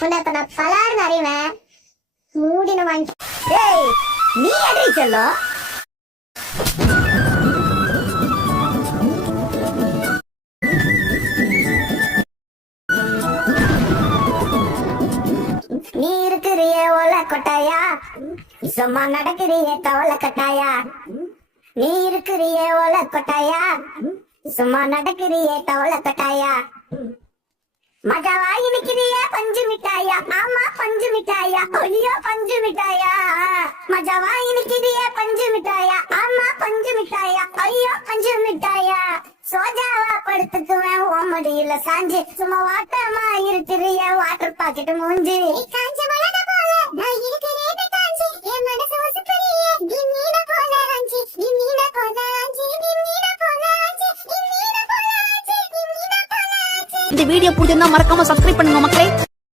புண்டத்தன பலார்னு அறிவேன் மூடின வாங்கி. ஏய் நீ அடி செல்லம். நீ இருக்கிறியே ஓல கொட்டாயா, சும்மா நடக்கிறியே தவள கட்டாயா. நீ இருக்கிறியே ஓல கொட்டாயா, சும்மா நடக்கிறியே தவள கட்டாயா. மஜாவாய் நிக்கிறியே பஞ்சு மிட்டாயா, ஆமா பஞ்சு மிட்டாயா, ஐயோ பஞ்சு மிட்டாயா. மஜாவாய் நிக்கிறியே பஞ்சு மிட்டாயா, ஆமா பஞ்சு மிட்டாயா, ஐயோ பஞ்சு மிட்டாயா. சோஜாவா படுத்துக்குவேன் ஓமடியில சாஞ்சு, சும்மா வாட்டமா இருக்கிறிய வாட்டர் பாக்கெட் மூஞ்சி. காஞ்ச மிளகா போல நான் இருக்கிறேன் காஞ்சி, என் மனசு வசுக்கறியே கிண்ணீன போல ஆஞ்சி, கிண்ணீன போல ஆஞ்சி, கிண்ணீன போல ஆஞ்சி, கிண்ணீன போல ஆஞ்சி, கிண்ணீன போல ஆஞ்சி. இந்த வீடியோ பிடிச்சிருந்தா மறக்காம சப்ஸ்கிரைப் பண்ணுங்க மக்களே.